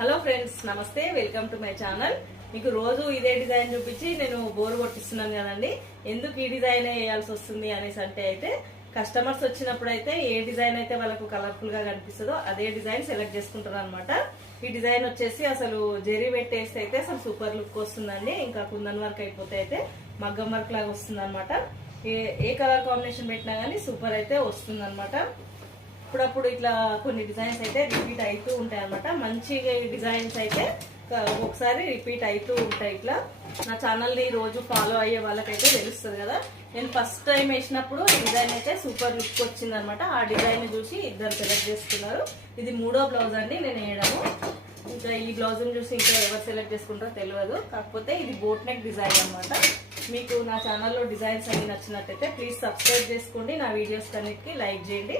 Hello friends, నమస్తే. Welcome to my channel. మీకు రోజు ఇదే డిజైన్ చూపించి నేను బోర్ కొట్టిస్తున్నాను కదండి. ఎందుకు ఈ డిజైన్ వేయాల్సి వస్తుంది అనేసి అంటే అయితే కస్టమర్స్ వచ్చినప్పుడు అయితే ఏ డిజైన్ అయితే వాళ్ళకు కలర్ఫుల్ గా కనిపిస్తుందో అదే డిజైన్ సెలెక్ట్ చేసుకుంటారు అనమాట. ఈ డిజైన్ వచ్చేసి అసలు జెరీ పెట్టేస్తే అయితే అసలు సూపర్ లుక్ వస్తుందండి. ఇంకా కుందన్ వర్క్ అయిపోతే అయితే మగ్గం వర్క్ లాగా వస్తుంది అనమాట. ఏ కలర్ కాంబినేషన్ పెట్టినా కానీ సూపర్ అయితే వస్తుంది అనమాట. ఇప్పుడప్పుడు ఇట్లా కొన్ని డిజైన్స్ అయితే రిపీట్ అవుతూ ఉంటాయి అనమాట. మంచిగా ఈ డిజైన్స్ అయితే ఒకసారి రిపీట్ అవుతూ ఉంటాయి. ఇట్లా నా ఛానల్ని రోజు ఫాలో అయ్యే వాళ్ళకైతే తెలుస్తుంది కదా. నేను ఫస్ట్ టైం వేసినప్పుడు ఈ డిజైన్ అయితే సూపర్ లుక్ వచ్చింది అనమాట. ఆ డిజైన్ చూసి ఇద్దరు సెలెక్ట్ చేసుకున్నారు. ఇది 3వ బ్లౌజ్ అండి నేను వేయడము. ఇంకా ఈ బ్లౌజ్ని చూసి ఇంకా ఎవరు సెలెక్ట్ చేసుకుంటారో తెలియదు. కాకపోతే ఇది బోట్ నెక్ డిజైన్ అనమాట. మీకు నా ఛానల్లో డిజైన్స్ అన్ని నచ్చినట్టయితే ప్లీజ్ సబ్స్క్రైబ్ చేసుకోండి. నా వీడియోస్ అన్నిటికీ లైక్ చేయండి.